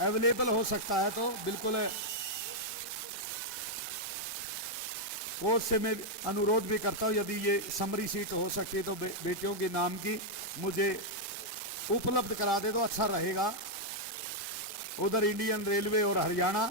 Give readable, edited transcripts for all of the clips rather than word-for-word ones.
Available हो सकता है तो बिल्कुल कोच से मैं अनुरोध भी करता हूँ, यदि ये समरी सीट हो सकती है तो बेटियों के नाम की मुझे उपलब्ध करा दे तो अच्छा रहेगा। उधर इंडियन रेलवे और हरियाणा,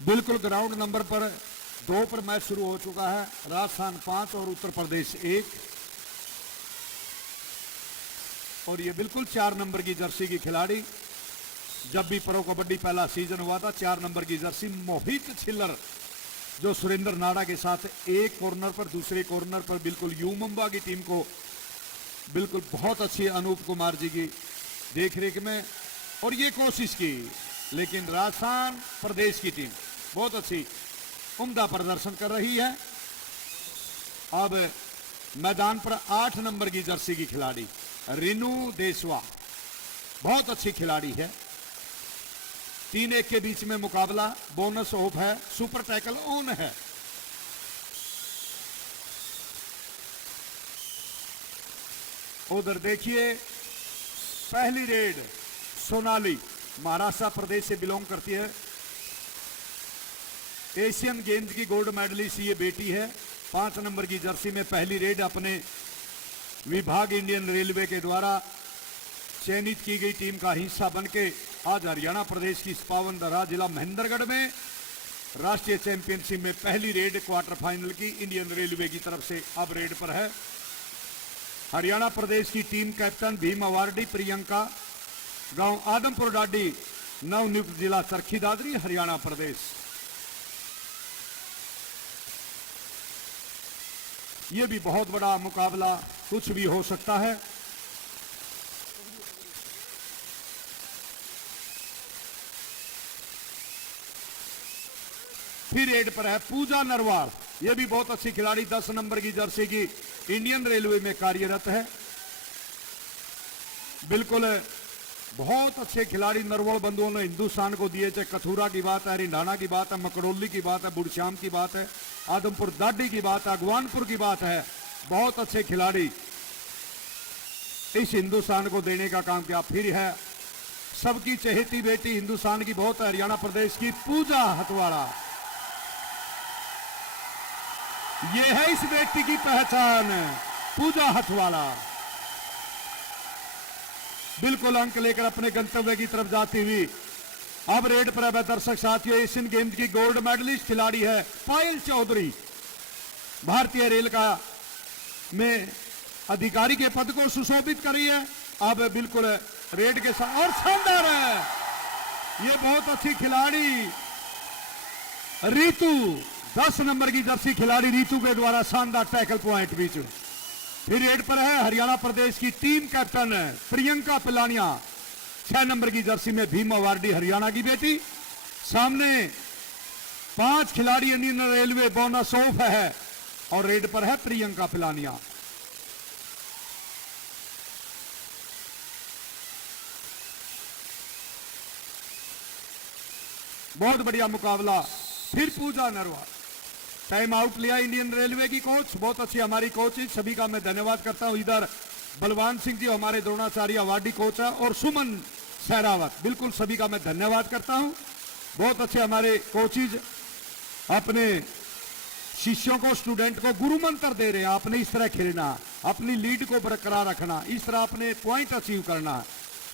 बिल्कुल ग्राउंड नंबर पर 2 पर मैच शुरू हो चुका है। राजस्थान 5 और उत्तर प्रदेश 1। और ये बिल्कुल 4 नंबर की जर्सी की खिलाड़ी, जब भी प्रो कबड्डी पहला सीजन हुआ था 4 नंबर की जर्सी मोहित छिल्लर, जो सुरेंद्र नाड़ा के साथ एक कॉर्नर पर, दूसरे कॉर्नर पर बिल्कुल यू मुंबा की टीम को बिल्कुल बहुत अच्छी अनूप कुमार जी की देखरेख में और ये कोशिश की, लेकिन राजस्थान प्रदेश की टीम बहुत अच्छी उम्दा प्रदर्शन कर रही है। अब मैदान पर 8 नंबर की जर्सी की खिलाड़ी रिनू देशवा, बहुत अच्छी खिलाड़ी है। 3-1 के बीच में मुकाबला, बोनस ऑफ है, सुपर टैकल ऑन है। उधर देखिए पहली रेड सोनाली, महाराष्ट्र प्रदेश से बिलोंग करती है, एशियन गेम्स की गोल्ड मेडलिस्ट ये बेटी है। 5 नंबर की जर्सी में पहली रेड अपने विभाग इंडियन रेलवे के द्वारा चयनित की गई टीम का हिस्सा बनके आज हरियाणा प्रदेश की पावनदरा जिला महेंद्रगढ़ में राष्ट्रीय चैंपियनशिप में पहली रेड क्वार्टर फाइनल की इंडियन रेलवे की तरफ से अब रेड पर है। हरियाणा प्रदेश की team captain Bhim awardee Priyanka, गांव आदमपुर डाडी, नवनियुक्त जिला चरखी दादरी, हरियाणा प्रदेश। ये भी बहुत बड़ा मुकाबला, कुछ भी हो सकता है। फिर रेड पर है पूजा नरवाल, ये भी बहुत अच्छी खिलाड़ी, 10 नंबर की जर्सी की इंडियन रेलवे में कार्यरत है। बिल्कुल बहुत अच्छे खिलाड़ी नरवाल बंधुओं ने हिंदुस्तान को दिए, चाहे कथुरा की बात है, रिंडाना की बात है, मकड़ोली की बात है, बुढ़श्याम की बात है, आदमपुर दाडी की बात है, अगवानपुर की बात है। बहुत अच्छे खिलाड़ी इस हिंदुस्तान को देने का काम किया। फिर है सबकी चहेती बेटी हिंदुस्तान की बहुत है, हरियाणा प्रदेश की पूजा हथवाड़ा, ये है इस व्यक्ति की पहचान, पूजा हथवाड़ा। बिल्कुल अंक लेकर अपने गंतव्य की तरफ जाती हुई अब रेड पर है। दर्शक साथियों, एशियन गेम्स की गोल्ड मेडलिस्ट खिलाड़ी है पायल चौधरी, भारतीय रेल का में अधिकारी के पद को सुशोभित करी है। अब बिल्कुल रेड के साथ और शानदार है, ये बहुत अच्छी खिलाड़ी रीतू, 10 नंबर की जर्सी खिलाड़ी रीतू के द्वारा शानदार टैकल पॉइंट बीच में। फिर रेड पर है हरियाणा प्रदेश की team captain Priyanka Pilania, 6 number की जर्सी में भीम अवार्डी, हरियाणा की बेटी। सामने 5 खिलाड़ी इंडियन रेलवे, बोनस ऑफ है और रेड पर है प्रियंका पिलानिया। बहुत बढ़िया मुकाबला। फिर पूजा नरवाल, टाइम आउट लिया इंडियन रेलवे की कोच, बहुत अच्छी हमारी कोच, सभी का मैं धन्यवाद करता हूं। इधर बलवान सिंह जी हमारे द्रोणाचार्य अवार्डी कोच है और सुमन सहरावत, बिल्कुल सभी का मैं धन्यवाद करता हूं। बहुत अच्छे हमारे कोचिज अपने शिष्यों को, स्टूडेंट को गुरु मंत्र दे रहे हैं, आपने इस तरह खेलना, अपनी लीड को बरकरार रखना, इस तरह अपने पॉइंट अचीव करना।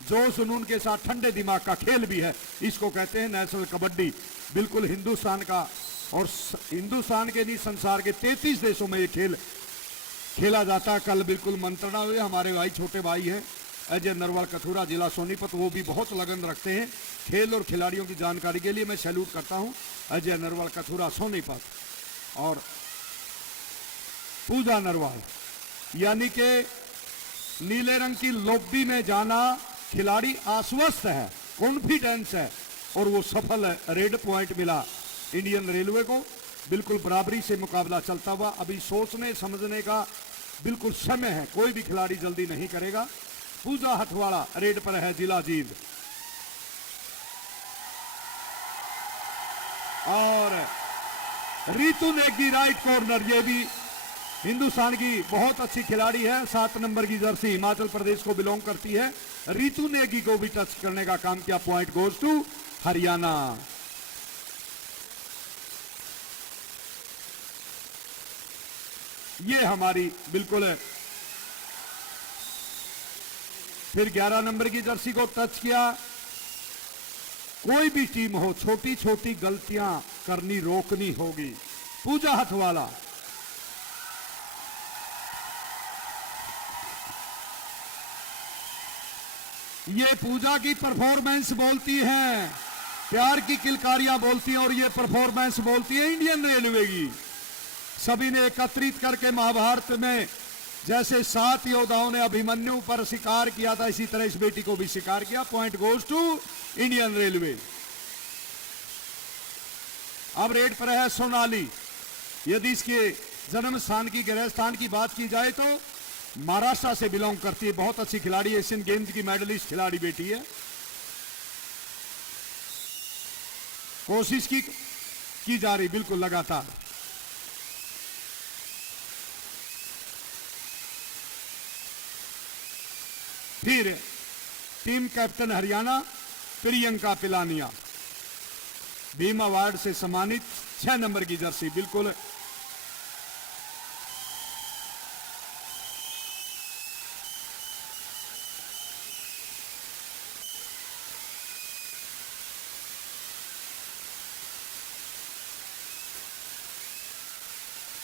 जोश जुनून के साथ ठंडे दिमाग का खेल भी है, इसको कहते हैं नेशनल कबड्डी। बिल्कुल हिंदुस्तान का और हिंदुस्तान के नहीं संसार के 33 देशों में ये खेल खेला जाता है। कल बिल्कुल मंत्रणा हुई, हमारे भाई छोटे भाई है अजय नरवाल, कथुरा जिला सोनीपत, वो भी बहुत लगन रखते हैं खेल और खिलाड़ियों की जानकारी के लिए। मैं सैल्यूट करता हूं अजय नरवाल, कथुरा सोनीपत। और पूजा नरवाल यानी कि नीले रंग की लॉबी में जाना, खिलाड़ी आश्वस्त है, कॉन्फिडेंस है और वो सफल है। रेड पॉइंट मिला इंडियन रेलवे को। बिल्कुल बराबरी से मुकाबला चलता हुआ। अभी सोचने समझने का बिल्कुल समय है, कोई भी खिलाड़ी जल्दी नहीं करेगा। पूजा हथवाड़ा रेड पर है, जिला जींद। और रितु नेगी राइट कॉर्नर, ये भी हिंदुस्तान की बहुत अच्छी खिलाड़ी है। 7 नंबर की जर्सी हिमाचल प्रदेश को बिलोंग करती है। रितु नेगी को भी टच करने का काम किया। Point goes to Haryana. ये हमारी बिल्कुल है। फिर 11 नंबर की जर्सी को टच किया। कोई भी टीम हो, छोटी छोटी गलतियां करनी रोकनी होगी। पूजा हथवाला। ये पूजा की परफॉर्मेंस बोलती है, प्यार की किलकारियां बोलती हैं और ये परफॉर्मेंस बोलती है इंडियन रेलवे की। सभी ने एकत्रित करके महाभारत में जैसे 7 योद्धाओं ने अभिमन्यु पर शिकार किया था, इसी तरह इस बेटी को भी शिकार किया। Point goes to Indian railway. अब रेड पर है सोनाली। यदि इसके जन्म स्थान की, गृह स्थान की बात की जाए तो महाराष्ट्र से बिलोंग करती है। बहुत अच्छी खिलाड़ी, एशियन गेम्स की मेडलिस्ट खिलाड़ी बेटी है। कोशिश की जा रही बिल्कुल लगातार। फिर team captain Haryana Priyanka Pilania, Bhim award से सम्मानित, 6 नंबर की जर्सी। बिल्कुल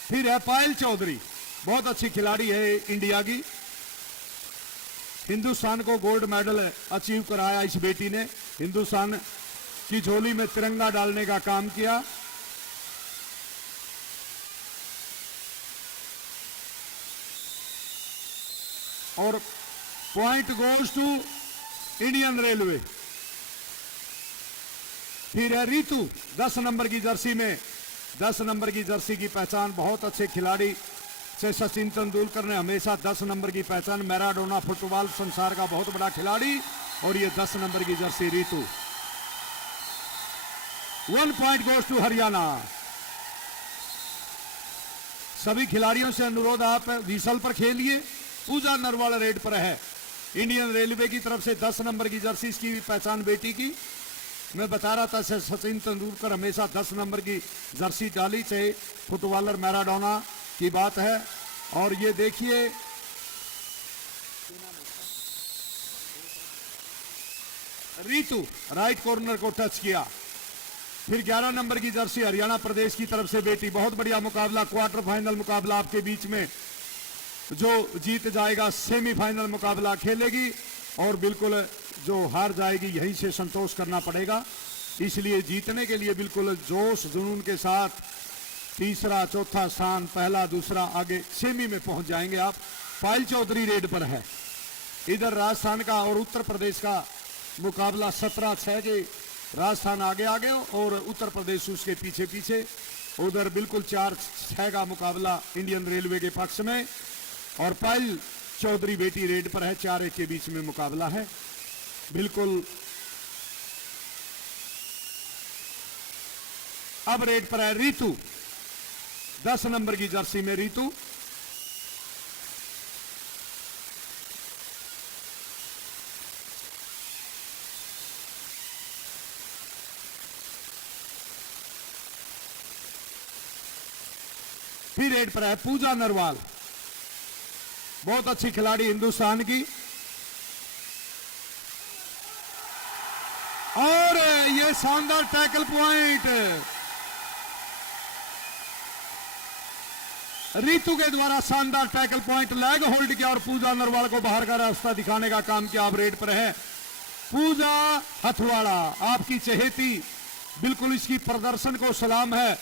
फिर है पायल चौधरी, बहुत अच्छी खिलाड़ी है इंडिया की। हिंदुस्तान को गोल्ड मेडल अचीव कराया इस बेटी ने। हिंदुस्तान की झोली में तिरंगा डालने का काम किया। और point goes to Indian railway. फिर है रितु 10 नंबर की जर्सी में। 10 नंबर की जर्सी की पहचान बहुत अच्छे खिलाड़ी से सचिन तेंदुलकर ने हमेशा 10 नंबर की पहचान। मैराडोना फुटबॉल संसार का बहुत बड़ा खिलाड़ी और ये 10 नंबर की jersey Ritu. 1 point goes to Haryana. सभी खिलाड़ियों से अनुरोध, आप विसल पर खेलिए। पूजा नरवाल रेड पर है इंडियन रेलवे की तरफ से। 10 नंबर की जर्सी इसकी पहचान बेटी की। मैं बता रहा था सचिन तेंदुलकर हमेशा 10 नंबर की जर्सी डाली, चाहे फुटबॉलर मैराडोना की बात है। और ये देखिए रितु राइट कॉर्नर को टच किया। फिर 11 नंबर की जर्सी हरियाणा प्रदेश की तरफ से बेटी। बहुत बढ़िया मुकाबला, क्वार्टर फाइनल मुकाबला आपके बीच में। जो जीत जाएगा सेमीफाइनल मुकाबला खेलेगी और बिल्कुल जो हार जाएगी यहीं से संतोष करना पड़ेगा। इसलिए जीतने के लिए बिल्कुल जोश जुनून के साथ तीसरा चौथा स्थान, पहला दूसरा, आगे सेमी में पहुंच जाएंगे आप। पायल चौधरी रेड पर है। इधर राजस्थान का और उत्तर प्रदेश का मुकाबला 17-6 के राजस्थान आगे आगे और उत्तर प्रदेश उसके पीछे पीछे। उधर बिल्कुल 4-6 का मुकाबला इंडियन रेलवे के पक्ष में। और पायल चौधरी बेटी रेड पर है। 4-1 के बीच में मुकाबला है बिल्कुल। अब रेड पर है रितु 10 नंबर की जर्सी में। रितु फिर रेड पर है पूजा नरवाल, बहुत अच्छी खिलाड़ी हिंदुस्तान की। और ये शानदार टैकल पॉइंट रितु के द्वारा, शानदार टैकल पॉइंट, लेग होल्ड किया और पूजा नरवाल को बाहर का रास्ता दिखाने का काम किया। आप रेड पर है पूजा हथवाड़ा, आपकी चहेती, बिल्कुल इसकी प्रदर्शन को सलाम है।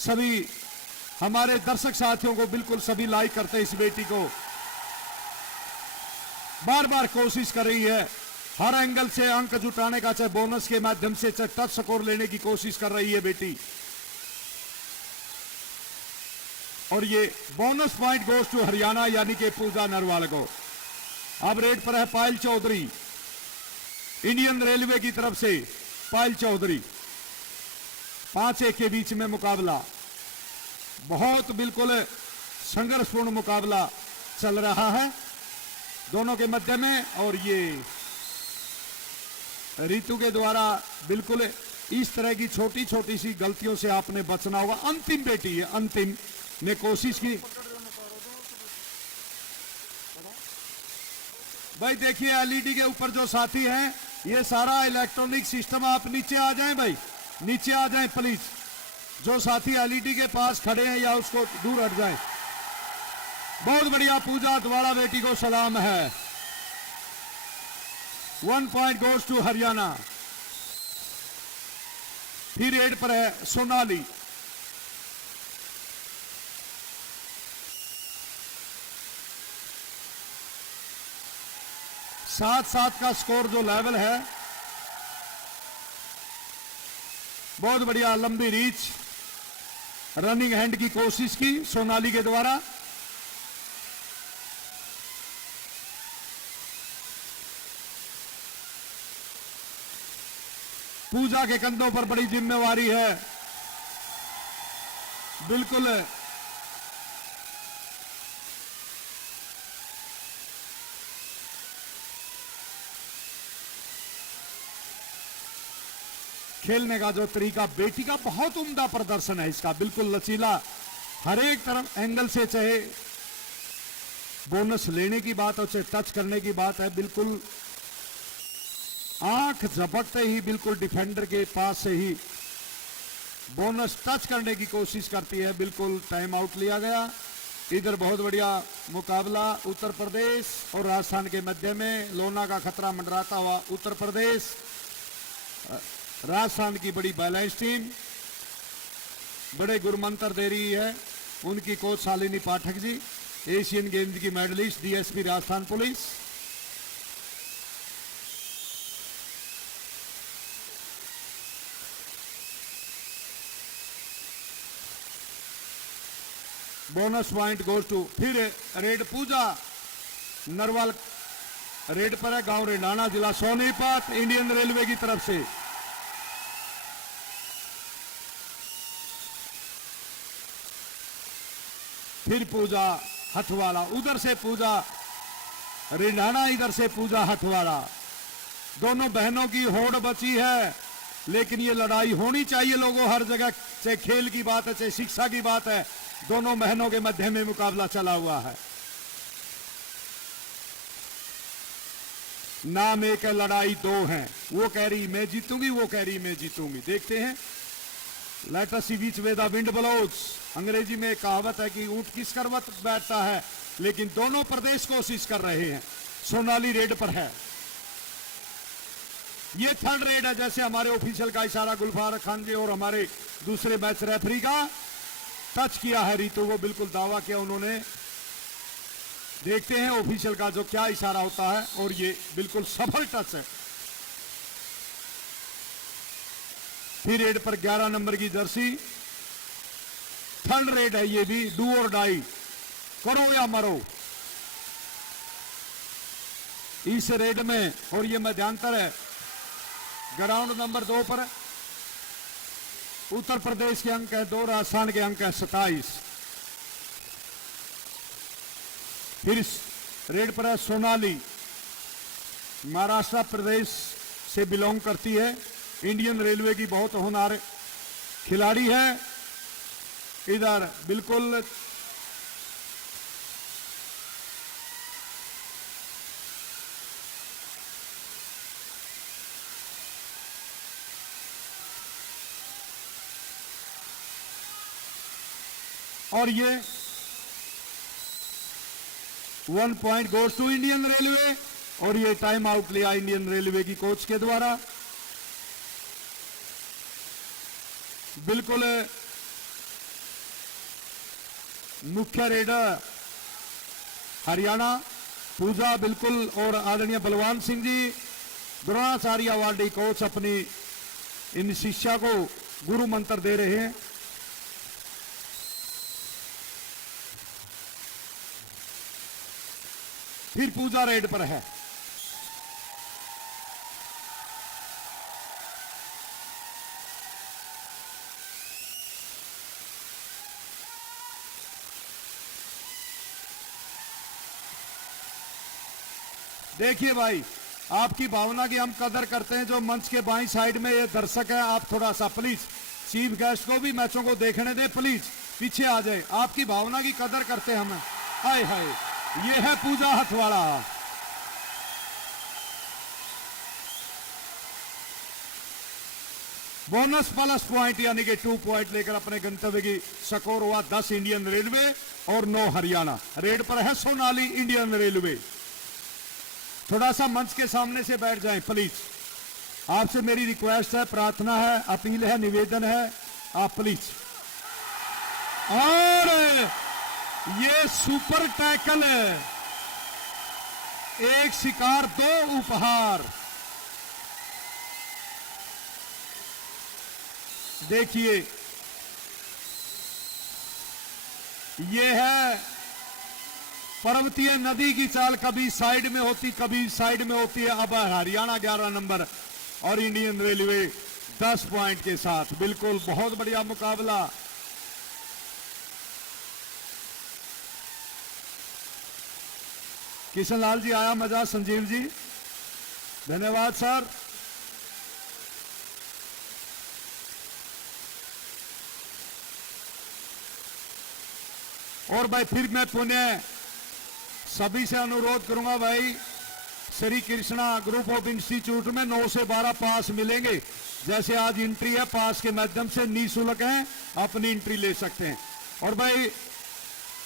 सभी हमारे दर्शक साथियों को बिल्कुल सभी लाइक करते हैं इस बेटी को। बार बार कोशिश कर रही है, हर एंगल से अंक जुटाने का, चाहे बोनस के माध्यम से, चाहे टच स्कोर लेने की कोशिश कर रही है बेटी। और ये bonus point goes to Haryana, यानी कि पूजा नरवाल को। अब रेड पर है पायल चौधरी, इंडियन रेलवे की तरफ से पायल चौधरी। 5-1 के बीच में मुकाबला, बहुत बिल्कुल संघर्षपूर्ण मुकाबला चल रहा है दोनों के मध्य में। और ये रितु के द्वारा बिल्कुल इस तरह की छोटी छोटी सी गलतियों से आपने बचना होगा। अंतिम बेटी है, अंतिम ने कोशिश की। भाई देखिए एलईडी के ऊपर जो साथी हैं, ये सारा इलेक्ट्रॉनिक सिस्टम, आप नीचे आ जाएं भाई, नीचे आ जाएं प्लीज। जो साथी एलईडी के पास खड़े हैं या उसको दूर हट जाएं। बहुत बढ़िया पूजा द्वारा बेटी को सलाम है। 1 पॉइंट गोज टू हरियाणा। फिर रेड पर है सोनाली, सात सात का स्कोर जो लेवल है, बहुत बढ़िया लंबी रीच, रनिंग हैंड की कोशिश की सोनाली के द्वारा। पूजा के कंधों पर बड़ी जिम्मेवारी है, बिल्कुल खेलने का जो तरीका, बेटी का बहुत उम्दा प्रदर्शन है इसका, बिल्कुल लचीला, हर एक तरफ एंगल से, चाहे बोनस लेने की बात हो चाहे टच करने की बात है, बिल्कुल आंख झपकते ही बिल्कुल डिफेंडर के पास से ही बोनस टच करने की कोशिश करती है। बिल्कुल टाइम आउट लिया गया। इधर बहुत बढ़िया मुकाबला उत्तर प्रदेश और राजस्थान के मध्य में, लोना का खतरा मंडराता हुआ उत्तर प्रदेश, राजस्थान की बड़ी बैलेंस टीम बड़े गुरमंत्र दे रही है उनकी coach Shalini Pathak ji, Asian games की medallist, DSP Rajasthan police. Bonus point goes to. फिर रेड पूजा नरवाल रेड पर है, गांव रेडाना, जिला सोनीपत, इंडियन रेलवे की तरफ से। फिर पूजा हथवाड़ा, उधर से पूजा रेडाना, इधर से पूजा हथवाड़ा। दोनों बहनों की होड़ बची है, लेकिन ये लड़ाई होनी चाहिए लोगों हर जगह, चाहे खेल की बात है चाहे शिक्षा की बात है, दोनों बहनों के मध्य में मुकाबला चला हुआ है। नाम एक है, लड़ाई दो है। वो कह रही मैं जीतूंगी, वो कह रही मैं जीतूंगी। देखते हैं, let us see which way the wind blows. Angrezi में एक कहावत है कि ऊंट किस करवट बैठता है, लेकिन दोनों प्रदेश कोशिश कर रहे हैं। सोनाली रेड पर है, ये थर्ड रेड है, जैसे हमारे ऑफिशियल का इशारा गुलफार खान जी और हमारे दूसरे मैच रेफरी का टच किया है रितु को, बिल्कुल दावा किया उन्होंने। देखते हैं ऑफिशियल का जो क्या इशारा होता है, और ये बिल्कुल सफल टच है। फिर रेड पर 11 नंबर की जर्सी, थर्ड रेड है ये भी, डू और डाई, करो या मरो इस रेड में। और ये मध्यांतर है, ग्राउंड नंबर 2 पर उत्तर प्रदेश के अंक है 2, राजस्थान के अंक है 27। फिर रेड पर है सोनाली, महाराष्ट्र प्रदेश से बिलोंग करती है, इंडियन रेलवे की बहुत होनहार खिलाड़ी है। इधर बिल्कुल और ये 1 point goes to Indian railway. और ये टाइम आउट लिया इंडियन रेलवे की कोच के द्वारा। बिल्कुल मुख्य रेडर हरियाणा पूजा बिल्कुल, और आदरणीय बलवान सिंह जी द्रोणाचार्य अवार्डी कोच अपनी इन शिष्या को गुरु मंत्र दे रहे हैं। फिर पूजा रेड पर है। देखिए भाई, आपकी भावना की हम कदर करते हैं। जो मंच के बाईं साइड में ये दर्शक है, आप थोड़ा सा प्लीज चीफ गेस्ट को भी मैचों को देखने दें, प्लीज पीछे आ जाए। आपकी भावना की कदर करते हैं हम। हाय हाय, ये है पूजा हथवाड़ा। बोनस प्लस पॉइंट यानी कि 2 पॉइंट लेकर अपने गंतव्य की स्कोर हुआ 10 इंडियन रेलवे और 9 हरियाणा। रेड पर है सोनाली इंडियन रेलवे। थोड़ा सा मंच के सामने से बैठ जाएं प्लीज। आपसे मेरी रिक्वेस्ट है, प्रार्थना है, अपील है, निवेदन है, आप प्लीज। और ये सुपर टैकल है, एक शिकार 2 उपहार। देखिए, ये है पर्वतीय नदी की चाल, कभी साइड में होती कभी साइड में होती है। अब हरियाणा 11 नंबर और इंडियन रेलवे 10 पॉइंट के साथ। बिल्कुल बहुत बढ़िया मुकाबला। किशन लाल जी आया मजा, संजीव जी धन्यवाद सर। और भाई फिर मैं पुनः सभी से अनुरोध करूंगा भाई, Shri Krishna group of institute में 9 से 12 पास मिलेंगे। जैसे आज एंट्री है, पास के माध्यम से निःशुल्क है, अपनी एंट्री ले सकते हैं। और भाई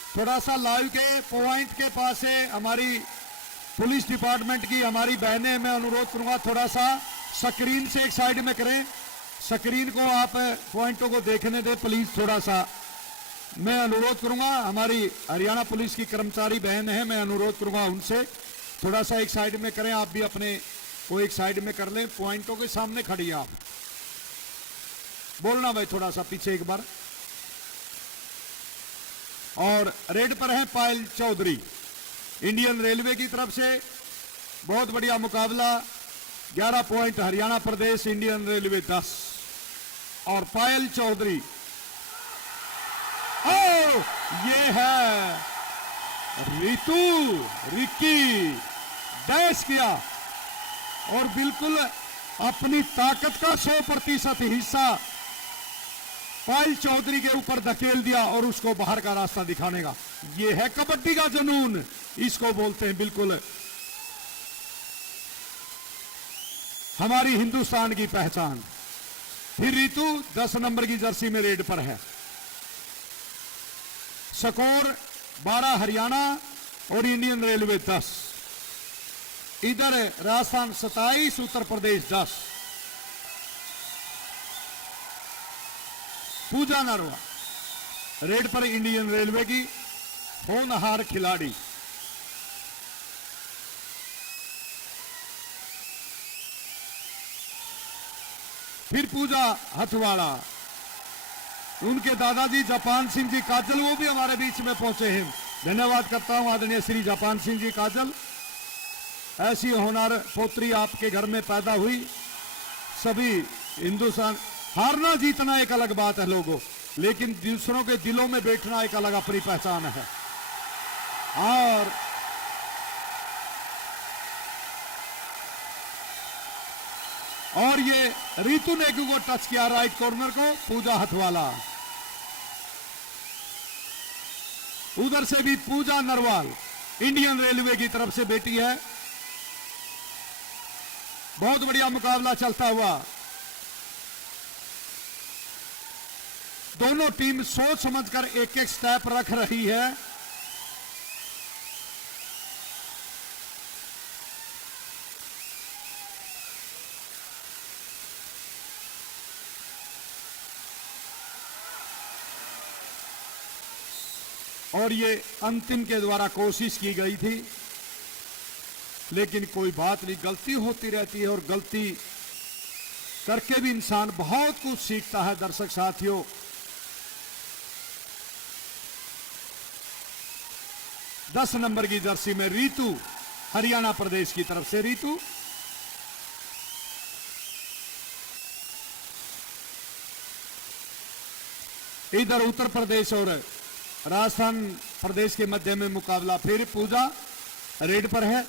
थोड़ा सा लाइव के पॉइंट के पास है हमारी पुलिस डिपार्टमेंट की हमारी बहनें, मैं अनुरोध करूंगा थोड़ा सा स्क्रीन से एक साइड में करें। स्क्रीन को आप पॉइंटों को देखने दें प्लीज। थोड़ा सा मैं अनुरोध करूंगा, हमारी हरियाणा पुलिस की कर्मचारी बहन है, मैं अनुरोध करूंगा उनसे थोड़ा सा एक साइड में करें। आप भी अपने को एक साइड में कर लें, पॉइंटों के सामने खड़ी आप। बोलना भाई थोड़ा सा पीछे एक बार। और रेड पर है पायल चौधरी इंडियन रेलवे की तरफ से। बहुत बढ़िया मुकाबला, 11 पॉइंट हरियाणा प्रदेश, इंडियन रेलवे 10। और पायल चौधरी, ओ ये है रितु, रिक्की डैश किया और बिल्कुल अपनी ताकत का 100% हिस्सा पायल चौधरी के ऊपर धकेल दिया और उसको बाहर का रास्ता दिखाने का। ये है कबड्डी का जुनून, इसको बोलते हैं। बिल्कुल हमारी हिंदुस्तान की पहचान। फिर रितु 10 नंबर की जर्सी में रेड पर है। स्कोर 12 हरियाणा और इंडियन रेलवे 10। इधर राजस्थान 27, उत्तर प्रदेश 10। पूजा नरवा रेड पर इंडियन रेलवे की होनहार खिलाड़ी। फिर पूजा हथवाड़ा, उनके दादाजी जापान सिंह जी काजल, वो भी हमारे बीच में पहुंचे हैं। धन्यवाद करता हूं आदरणीय श्री जापान सिंह जी काजल। ऐसी होनहार पोत्री आपके घर में पैदा हुई। सभी हिंदुस्तान, हारना जीतना एक अलग बात है लोगों, लेकिन दूसरों के दिलों में बैठना एक अलग अपनी पहचान है। और ये रितु नेगू को टच किया राइट कॉर्नर को, पूजा हथवाला। उधर से भी पूजा नरवाल इंडियन रेलवे की तरफ से बेटी है। बहुत बढ़िया मुकाबला चलता हुआ। दोनों टीम सोच समझकर एक एक स्टेप रख रही है। और ये अंतिम के द्वारा कोशिश की गई थी। लेकिन कोई बात नहीं, गलती होती रहती है और गलती करके भी इंसान बहुत कुछ सीखता है। दर्शक साथियों, दस नंबर की जर्सी में रीतू, हरियाणा प्रदेश की तरफ से रीतू। इधर उत्तर प्रदेश और राजस्थान प्रदेश के मध्य में मुकाबला। फिर पूजा रेड पर है।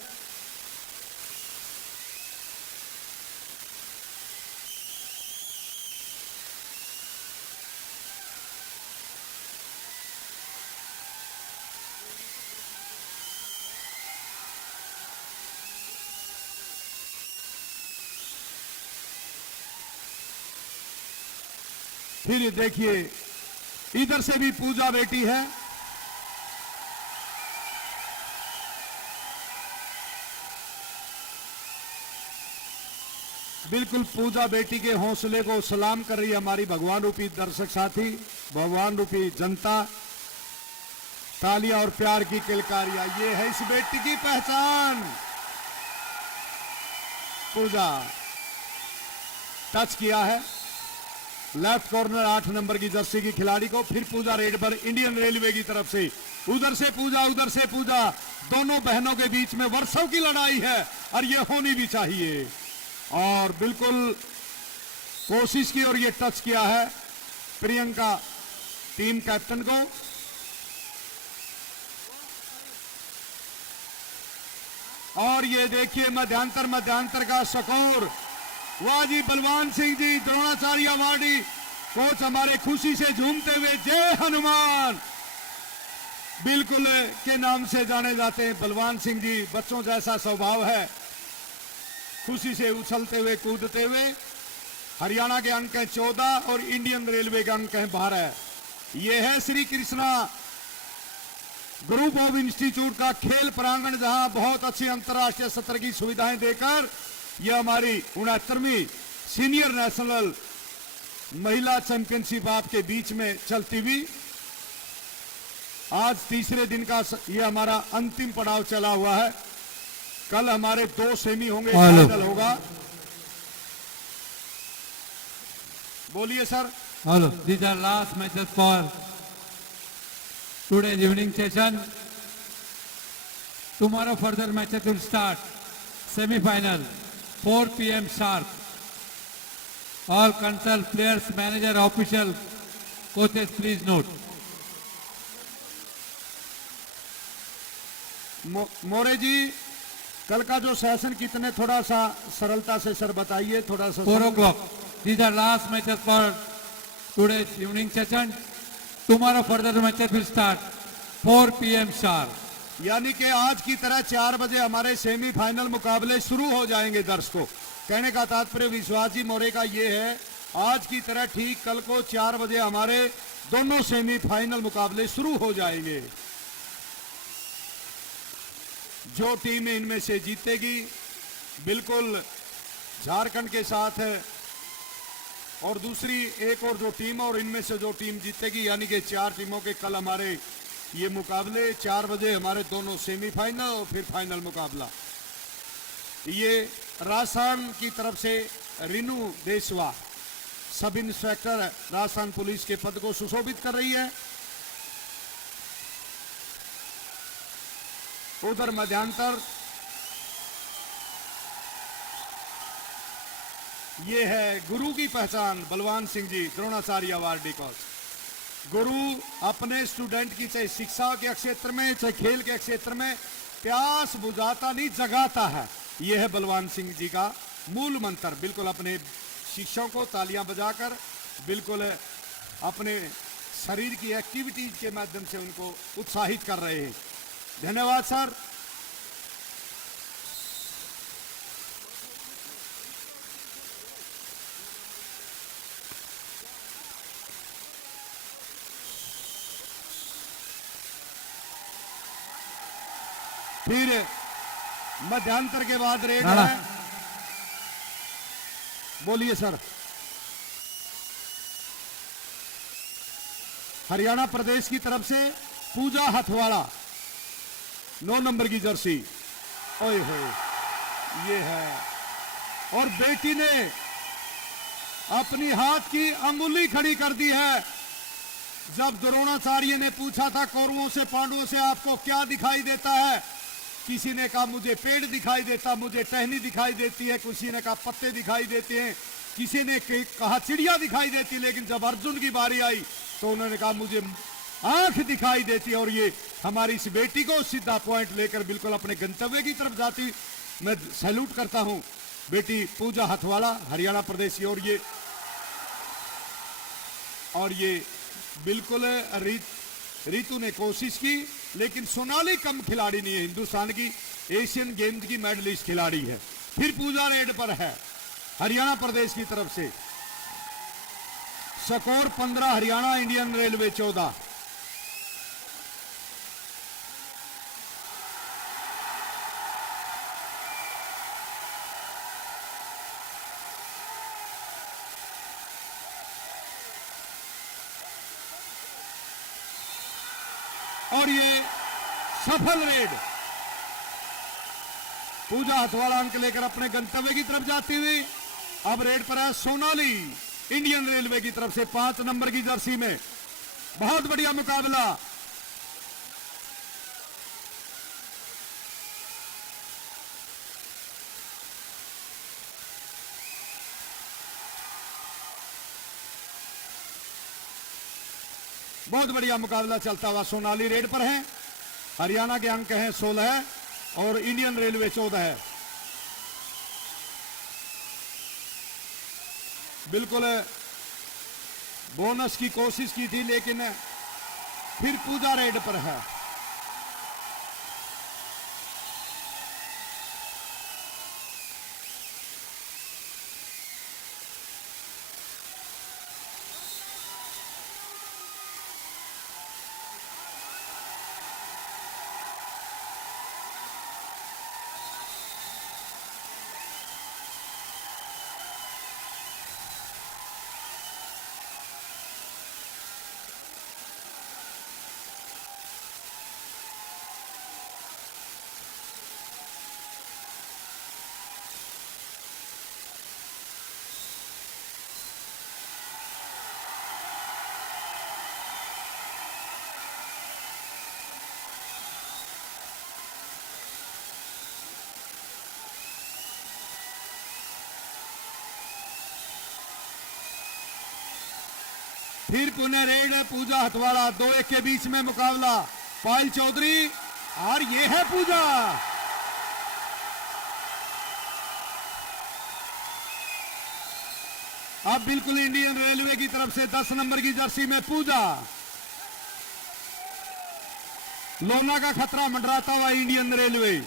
फिर ये देखिए, इधर से भी पूजा बेटी है। बिल्कुल पूजा बेटी के हौसले को सलाम कर रही है हमारी भगवान रूपी दर्शक साथी, भगवान रूपी जनता। तालियां और प्यार की किलकारियां, ये है इस बेटी की पहचान। पूजा टच किया है लेफ्ट कॉर्नर 8 नंबर की जर्सी की खिलाड़ी को। फिर पूजा रेड पर इंडियन रेलवे की तरफ से। उधर से पूजा, उधर से पूजा, दोनों बहनों के बीच में वर्षों की लड़ाई है और ये होनी भी चाहिए। और बिल्कुल कोशिश की और ये टच किया है प्रियंका टीम कैप्टन को। और ये देखिए मध्यांतर का स्कोर। वाह जी, बलवान सिंह जी द्रोणाचार्य अवार्डी कोच हमारे खुशी से झूमते हुए जय हनुमान बिल्कुल के नाम से जाने जाते हैं। बलवान सिंह जी, बच्चों जैसा स्वभाव है, खुशी से उछलते हुए कूदते हुए। हरियाणा के अंक हैं 14 और इंडियन रेलवे के अंक हैं 12। यह है Shri Krishna group of institute का खेल प्रांगण, जहां बहुत अच्छी अंतर्राष्ट्रीय सत्र की सुविधाएं देकर यह हमारी 69वीं सीनियर नेशनल महिला चैंपियनशिप आपके बीच में चलती हुई आज तीसरे दिन का यह हमारा अंतिम पड़ाव चला हुआ है। कल हमारे 2 सेमी होंगे, फाइनल होगा। बोलिए sir. Hello, these are last matches for today's evening session. Tomorrow further matches will start. Semi-final, 4 p.m. sharp. All concerned players, manager, official, coaches, please note. मोरे जी, कल का जो सेशन कितने, थोड़ा सा सरलता से सर बताइए, थोड़ा सा। 4 o'clock. These are last matches for today's evening session. Tomorrow further matches will start 4 p.m. sharp. यानी कि आज की तरह 4 बजे हमारे सेमीफाइनल मुकाबले शुरू हो जाएंगे। दर्शकों, कहने का तात्पर्य विश्वास जी मोरे का ये है, आज की तरह ठीक कल को 4 बजे हमारे दोनों सेमीफाइनल मुकाबले शुरू हो जाएंगे। जो टीम इनमें से जीतेगी बिल्कुल झारखंड के साथ है, और दूसरी एक और जो टीम और इनमें से जो टीम जीतेगी, यानी कि 4 टीमों के कल हमारे ये मुकाबले 4 बजे हमारे दोनों सेमीफाइनल और फिर फाइनल मुकाबला। ये राजस्थान की तरफ से रीनू देशवा सब इंस्पेक्टर राजस्थान पुलिस के पद को सुशोभित कर रही है। उधर मध्यांतर ये है गुरु की पहचान, बलवान सिंह जी द्रोणाचार्य अवार्डी कोच। गुरु अपने स्टूडेंट की चाहे शिक्षा के क्षेत्र में चाहे खेल के क्षेत्र में प्यास बुझाता नहीं, जगाता है। यह है बलवान सिंह जी का मूल मंत्र। बिल्कुल अपने शिष्यों को तालियां बजाकर बिल्कुल अपने शरीर की एक्टिविटीज के माध्यम से उनको उत्साहित कर रहे हैं। धन्यवाद सर। फिर मध्यांतर के बाद रेड है। बोलिए सर। हरियाणा प्रदेश की तरफ से पूजा हथवाड़ा 9 नंबर की जर्सी। ओए होए। ये है, और बेटी ने अपनी हाथ की अंगुली खड़ी कर दी है। जब द्रोणाचार्य ने पूछा था कौरवों से पांडवों से आपको क्या दिखाई देता है, किसी ने कहा मुझे पेड़ दिखाई देता, मुझे टहनी दिखाई देती है, किसी ने कहा पत्ते दिखाई देते हैं, किसी ने कहा चिड़िया दिखाई देती। लेकिन जब अर्जुन की बारी आई तो उन्होंने कहा मुझे आंख दिखाई देती है। और ये हमारी इस बेटी को सीधा पॉइंट लेकर बिल्कुल अपने गंतव्य की तरफ जाती मैं सैल्यूट करता हूं। बेटी पूजा हथवाड़ा हरियाणा प्रदेश की, और ये बिल्कुल रितु ने कोशिश की, लेकिन सोनाली कम खिलाड़ी नहीं है, हिंदुस्तान की एशियन गेम्स की मेडलिस्ट खिलाड़ी है। फिर पूजा रेड पर है हरियाणा प्रदेश की तरफ से। Score 15 Haryana, Indian railway 14। और ये सफल रेड, पूजा हथवाड़ा अंक लेकर अपने गंतव्य की तरफ जाती हुई अब रेड पर है सोनाली, इंडियन रेलवे की तरफ से 5 नंबर की जर्सी में। बहुत बढ़िया मुकाबला। बहुत बढ़िया मुकाबला चलता हुआ सोनाली रेड पर है। हरियाणा के अंक हैं 16 और इंडियन रेलवे 14 है। बिल्कुल बोनस की कोशिश की थी, लेकिन फिर पूजा रेड पर है। फिर पुणे रेड है पूजा हथवाड़ा, 2-1 के बीच में मुकाबला। पायल चौधरी और ये है पूजा। अब बिल्कुल इंडियन रेलवे की तरफ से 10 नंबर की जर्सी में पूजा। लोना का खतरा मंडराता हुआ इंडियन रेलवे।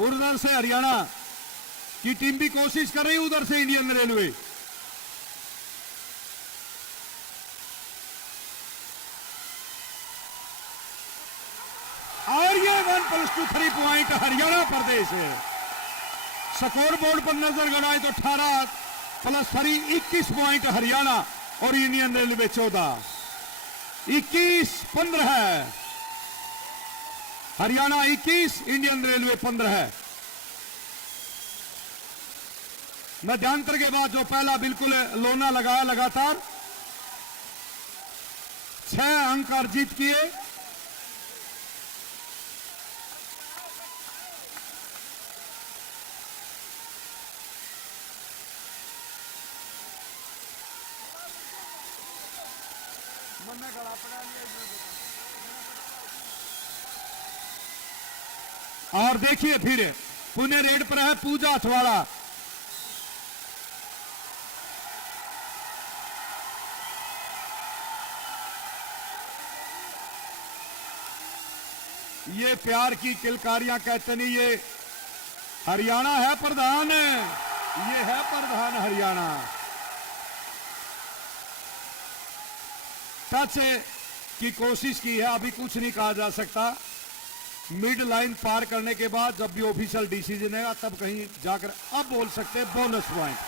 उधर से हरियाणा की टीम भी कोशिश कर रही, उधर से इंडियन रेलवे। और ये 1+2 3 पॉइंट हरियाणा प्रदेश है। स्कोर बोर्ड पर नजर गड़ाए तो 18+3 21 पॉइंट हरियाणा और इंडियन रेलवे 14। 21-15 है हरियाणा, 21 इंडियन रेलवे 15 है। मध्यांतर के बाद जो पहला बिल्कुल लोना लगाया, लगातार 6 अंक अर्जित किए। और देखिए फिर पुणे रेड पर है पूजा हथवाड़ा। ये प्यार की किलकारियां कहते नहीं, ये हरियाणा है प्रधान, ये है प्रधान हरियाणा। टच की कोशिश की है, अभी कुछ नहीं कहा जा सकता। मिड लाइन पार करने के बाद जब भी ऑफिशियल डिसीजन है तब कहीं जाकर अब बोल सकते हैं बोनस पॉइंट।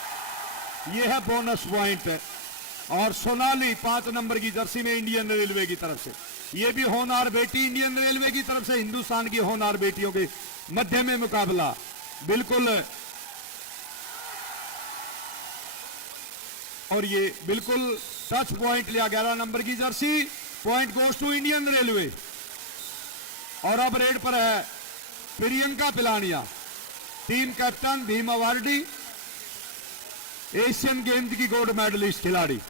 ये है बोनस पॉइंट। और सोनाली 5 नंबर की जर्सी में इंडियन रेलवे की तरफ से, ये भी होनहार बेटी इंडियन रेलवे की तरफ से, हिंदुस्तान की होनहार बेटियों के मध्य में मुकाबला। बिल्कुल, और ये बिल्कुल टच पॉइंट लिया, 11 नंबर की jersey, point goes to Indian railway. और अब रेड पर है Priyanka Pilania, team captain, Bhim awardee, Asian games की गोल्ड मेडलिस्ट खिलाड़ी।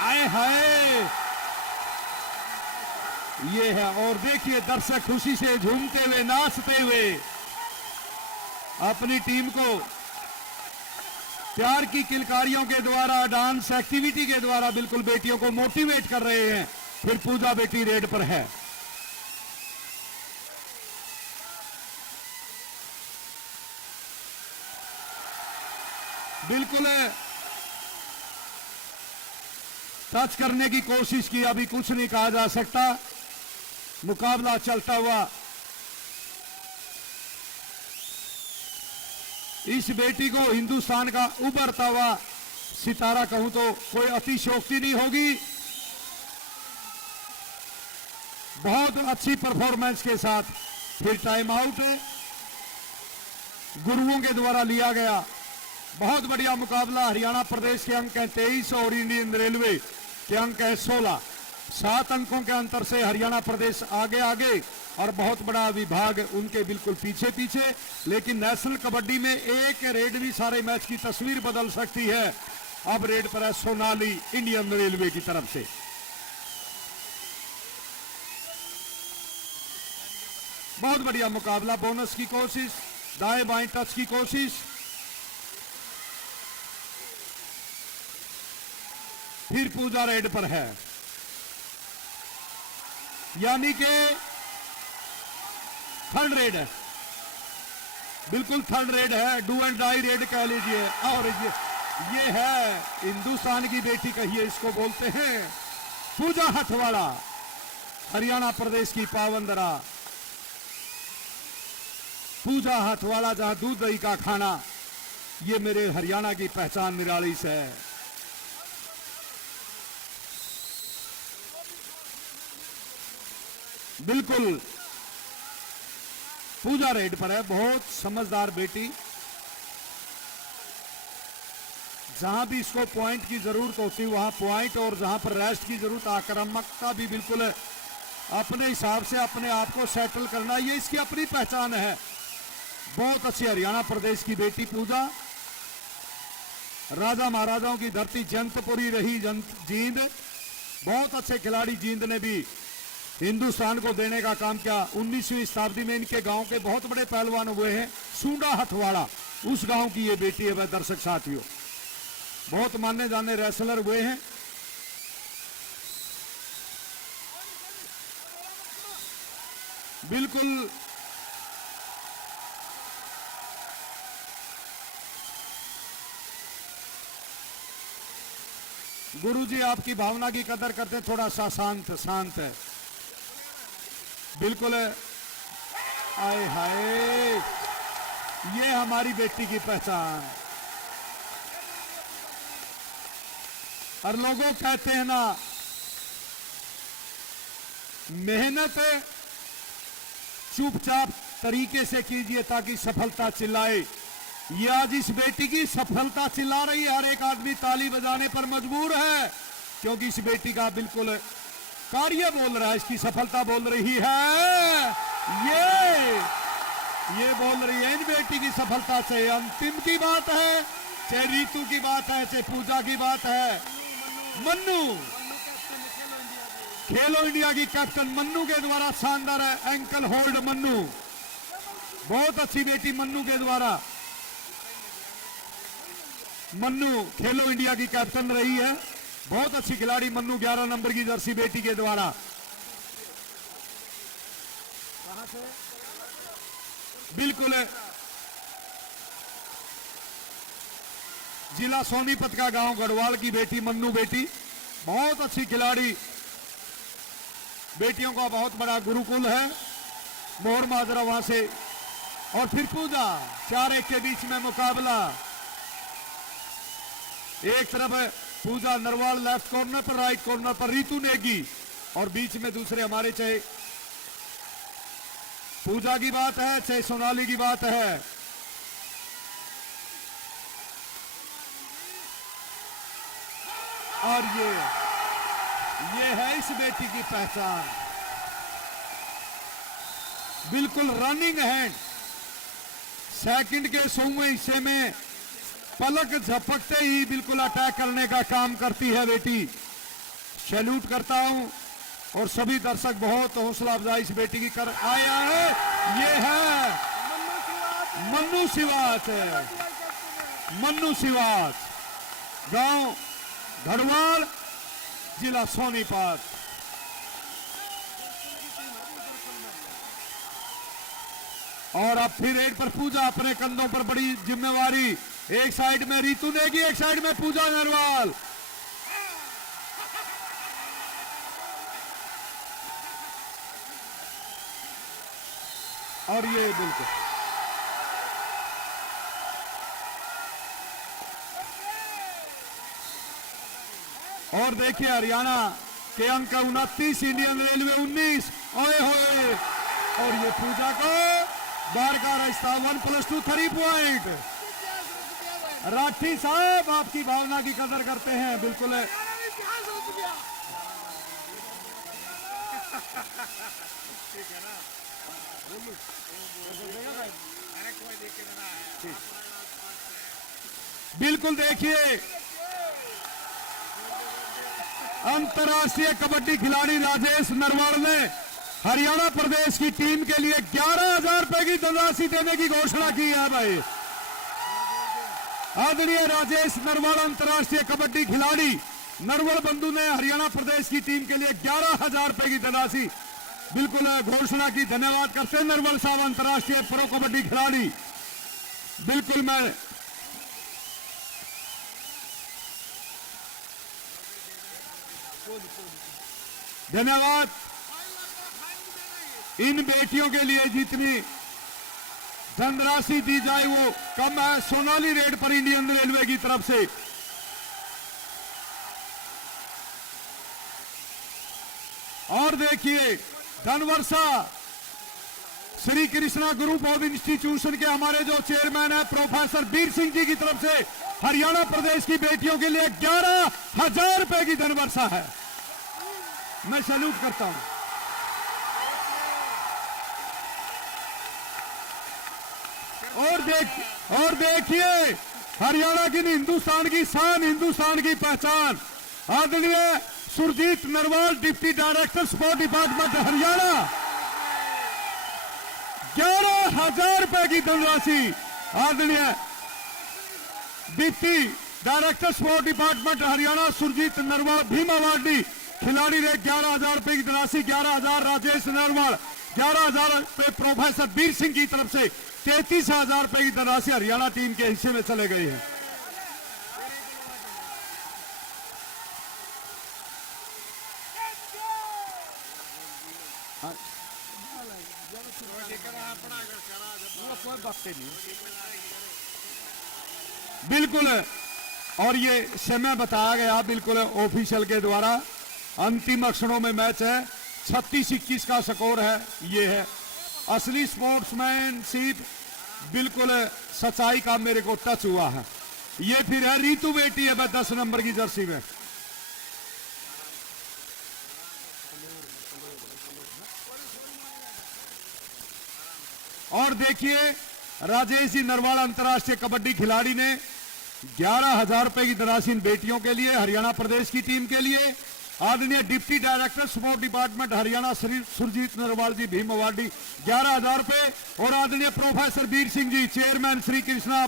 आए हाय, ये है, और देखिए दर्शक खुशी से झूमते हुए, नाचते हुए अपनी टीम को प्यार की किलकारियों के द्वारा, डांस एक्टिविटी के द्वारा बिल्कुल बेटियों को मोटिवेट कर रहे हैं। फिर पूजा बेटी रेड पर है। बिल्कुल टच करने की कोशिश की, अभी कुछ नहीं कहा जा सकता। मुकाबला चलता हुआ, इस बेटी को हिंदुस्तान का उभरता हुआ सितारा कहूं तो कोई अतिशयोक्ति नहीं होगी। बहुत अच्छी परफॉर्मेंस के साथ फिर टाइम आउट गुरुओं के द्वारा लिया गया। बहुत बढ़िया मुकाबला। हरियाणा प्रदेश के अंक हैं 23 और इंडियन रेलवे के अंक है 16। 7 अंकों के अंतर से हरियाणा प्रदेश आगे आगे और बहुत बड़ा विभाग उनके बिल्कुल पीछे पीछे। लेकिन नेशनल कबड्डी में एक रेड भी सारे मैच की तस्वीर बदल सकती है। अब रेड पर है सोनाली इंडियन रेलवे की तरफ से। बहुत बढ़िया मुकाबला। बोनस की कोशिश, दाएं बाएं टच की कोशिश। फिर पूजा रेड पर है, यानी कि थर्ड रेड है, बिल्कुल थर्ड रेड है, डू एंड डाई रेड कह लीजिए। और ये है हिंदुस्तान की बेटी कहिए इसको बोलते हैं, पूजा हथवाड़ा, हरियाणा प्रदेश की पावंदरा पूजा हथवाड़ा, जहां दूध दही का खाना, ये मेरे हरियाणा की पहचान निराली से है। बिल्कुल पूजा रेड पर है, बहुत समझदार बेटी। जहां भी इसको पॉइंट की जरूरत होती वहां पॉइंट, और जहां पर रेस्ट की जरूरत, आक्रामकता भी बिल्कुल अपने हिसाब से अपने आप को सेटल करना, ये इसकी अपनी पहचान है। बहुत अच्छी हरियाणा प्रदेश की बेटी पूजा। राजा महाराजाओं की धरती जंतपुरी रही जींद, बहुत अच्छे खिलाड़ी जींद ने भी हिंदुस्तान को देने का काम किया। 19वीं शताब्दी में इनके गांव के बहुत बड़े पहलवान हुए हैं। सूंडा हथवाड़ा उस गांव की ये बेटी है। वह दर्शक साथियों, बहुत माने जाने रेसलर हुए हैं। बिल्कुल गुरुजी आपकी भावना की कदर करते, थोड़ा सा शांत है। बिल्कुल आए हाय, ये हमारी बेटी की पहचान। और लोगों कहते हैं ना, मेहनत चुपचाप तरीके से कीजिए ताकि सफलता चिल्लाए। ये आज इस बेटी की सफलता चिल्ला रही है। हर एक आदमी ताली बजाने पर मजबूर है, क्योंकि इस बेटी का बिल्कुल कार्य बोल रहा है, इसकी सफलता बोल रही है। ये बोल रही है इन बेटी की सफलता से। अंतिम की बात है, चाहे रीतू की बात है, चाहे पूजा की बात है, मन्नू खेलो इंडिया की कैप्टन मन्नू के द्वारा शानदार है एंकल होल्ड। मन्नू बहुत अच्छी बेटी मन्नू के द्वारा। मन्नू खेलो इंडिया की कैप्टन रही है, बहुत अच्छी खिलाड़ी मन्नू। 11 नंबर की जर्सी बेटी के द्वारा। बिल्कुल जिला सोनीपत का गांव गढ़वाल की बेटी मन्नू बेटी, बहुत अच्छी खिलाड़ी, बेटियों का बहुत बड़ा गुरुकुल है मोहर माजरा वहां से। और फिर पूजा, 4-1 के बीच में मुकाबला। एक तरफ पूजा नरवाल लेफ्ट कॉर्नर पर, राइट कॉर्नर पर रीतू नेगी, और बीच में दूसरे हमारे, चाहे पूजा की बात है चाहे सोनाली की बात है। और ये है इस बेटी की पहचान, बिल्कुल रनिंग हैंड। सेकंड के 100वें हिस्से में पलक झपकते ही बिल्कुल अटैक करने का काम करती है बेटी। सैल्यूट करता हूं, और सभी दर्शक बहुत हौसला अफजाई इस बेटी की कर आया है। ये है मन्नू सिवाच, मन्नू सिवाच, गांव धड़वाड़, जिला सोनीपत। और अब फिर रेड पर पूजा, अपने कंधों पर बड़ी जिम्मेवारी। एक साइड में रीतू नेगी, एक साइड में पूजा नरवाल। और ये बिल्कुल और देखिए हरियाणा के अंक 29, इंडियन रेलवे 19। ओए होए, और ये पूजा को बार का रास्ता 1+2 3 पॉइंट। राठी साहब आपकी भावना की कदर करते हैं, बिल्कुल है। बिल्कुल देखिए, अंतर्राष्ट्रीय कबड्डी खिलाड़ी राजेश नरवाल ने हरियाणा प्रदेश की टीम के लिए 11,000 रुपए की धनराशि देने की घोषणा की है भाई। आदरणीय राजेश नरवाल अंतर्राष्ट्रीय कबड्डी खिलाड़ी नरवल बंधु ने हरियाणा प्रदेश की टीम के लिए 11,000 रुपए की धनराशि बिल्कुल घोषणा की। धन्यवाद करते हैं नरवल साहब, अंतर्राष्ट्रीय प्रो कबड्डी खिलाड़ी। बिल्कुल मैं धन्यवाद। इन बेटियों के लिए जितनी धनराशि दी जाए वो कम है। सोनाली रेड पर इंडियन रेलवे की तरफ से और देखिए धनवर्षा Shri Krishna group of institution के हमारे जो चेयरमैन है प्रोफेसर वीर सिंह जी की तरफ से हरियाणा प्रदेश की बेटियों के लिए 11,000 रुपए की धनवर्षा है। मैं सैल्यूट करता हूं। और देखिए हरियाणा की, हिंदुस्तान की शान, हिंदुस्तान की पहचान, आदरणीय Surjeet Narwal, deputy director sport department Haryana, 11,000 रुपए की धनराशि। आदरणीय deputy director sport department Haryana Surjeet Narwal, Bhim awardee खिलाड़ी ने 11,000 रुपए की धनराशि। 11,000 राजेश नरवाल, 11,000 रुपए प्रोफेसर वीर सिंह की तरफ से 33,000 रुपए की धनराशि हरियाणा टीम के हिस्से में चले गई है। बिल्कुल, और ये समय बताया गया बिल्कुल ऑफिशियल के द्वारा। अंतिम क्षणों में मैच है, 36-21 का स्कोर है। ये है असली स्पोर्ट्समैनशिप, बिल्कुल सच्चाई का मेरे को टच हुआ है। ये फिर है रीतू बेटी है 10 नंबर की जर्सी में। और देखिए राजेश जी नरवाल अंतर्राष्ट्रीय कबड्डी खिलाड़ी ने 11,000 रुपए की धनराशि इन बेटियों के लिए, हरियाणा प्रदेश की टीम के लिए। आदरणीय deputy director sport department Haryana Shri Surjeet Narwal ji, Bhim awardee 11,000 रुपए। और आदरणीय professor Veer Singh ji, chairman Shri Krishna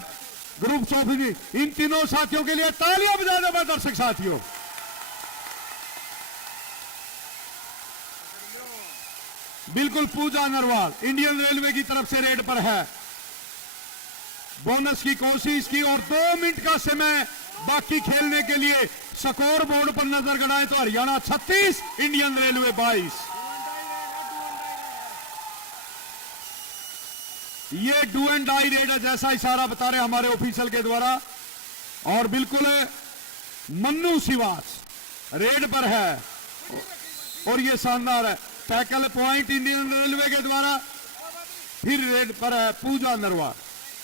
group of, इन तीनों साथियों के लिए तालियां बजा दो दर्शक साथियों। बिल्कुल पूजा नरवाल इंडियन रेलवे की तरफ से रेड पर है। बोनस की कोशिश की और 2 मिनट का समय बाकी खेलने के लिए स्कोर बोर्ड पर नजर गड़ाएं तो हरियाणा 36, इंडियन रेलवे 22। ये डू एंड डाई रेड है, जैसा इशारा बता रहे हमारे ऑफिशियल के द्वारा। और बिल्कुल मन्नू सिवास रेड पर है और ये शानदार है। टैकल पॉइंट इंडियन रेलवे के द्वारा। फिर रेड पर है पूजा नरवार।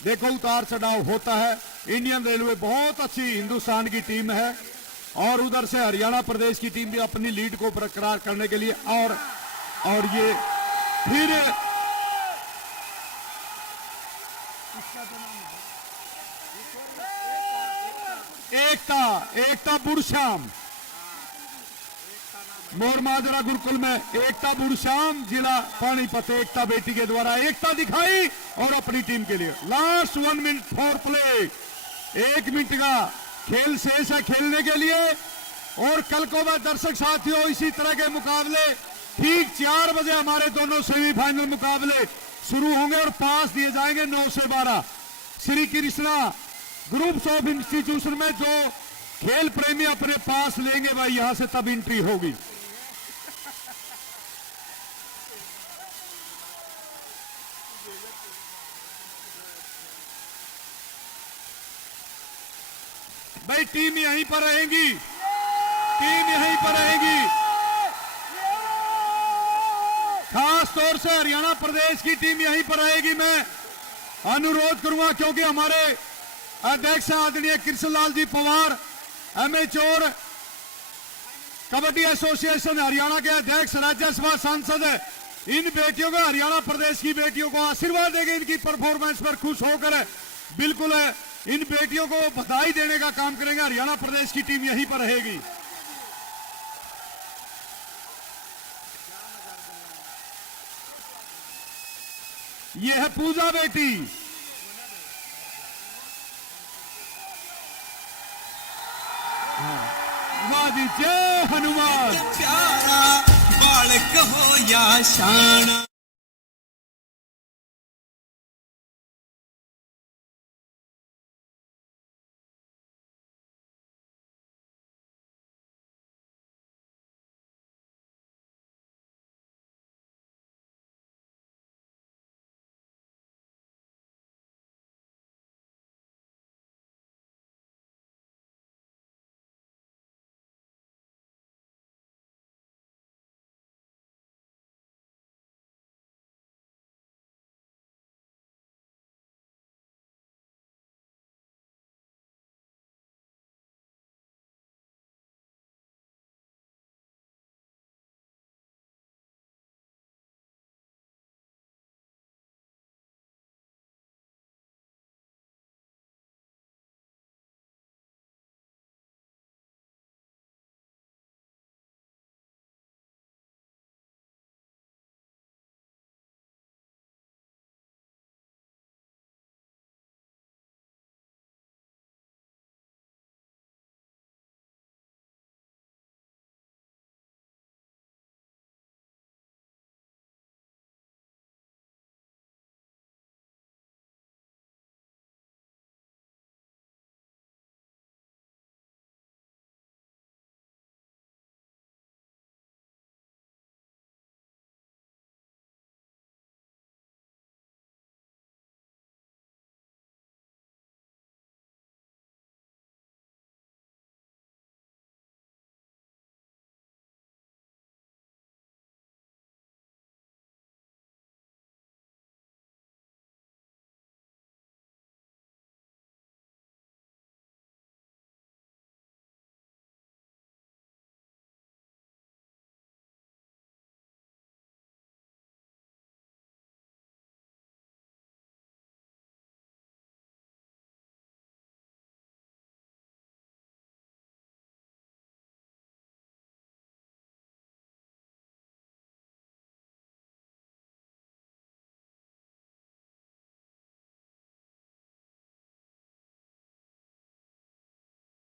देखो उतार चढ़ाव होता है। इंडियन रेलवे बहुत अच्छी हिंदुस्तान की टीम है और उधर से हरियाणा प्रदेश की टीम भी अपनी लीड को बरकरार करने के लिए और ये फिर एकता बुढ़श्याम मोरमाजरा गुरुकुल में एकता बुढ़श्याम जिला पानीपत एकता बेटी के द्वारा एकता दिखाई और अपनी टीम के लिए last 1 minute for play. 1 minute का खेल शेष है खेलने के लिए। और कल को मैं दर्शक साथियों इसी तरह के मुकाबले ठीक 4 बजे हमारे दोनों सेमीफाइनल मुकाबले शुरू होंगे और पास दिए जाएंगे 9 से 12 Shri Krishna groups of institution में। जो खेल प्रेमी अपने पास लेंगे भाई यहां से तब एंट्री होगी। भाई टीम यहीं पर रहेगी, टीम यहीं पर रहेगी। खास तौर से हरियाणा प्रदेश की टीम यहीं पर रहेगी। मैं अनुरोध करूंगा क्योंकि हमारे अध्यक्ष आदरणीय कृष्णलाल जी पवार एमेच्योर कबड्डी एसोसिएशन हरियाणा के अध्यक्ष राज्यसभा सांसद इन बेटियों को हरियाणा प्रदेश की बेटियों को आशीर्वाद देंगे। इनकी परफॉर्मेंस पर खुश होकर बिल्कुल इन बेटियों को बधाई देने का काम करेंगे। हरियाणा प्रदेश की टीम यहीं पर रहेगी। यह है पूजा बेटी। जय हनुमान। प्यारा बालक हो या शान।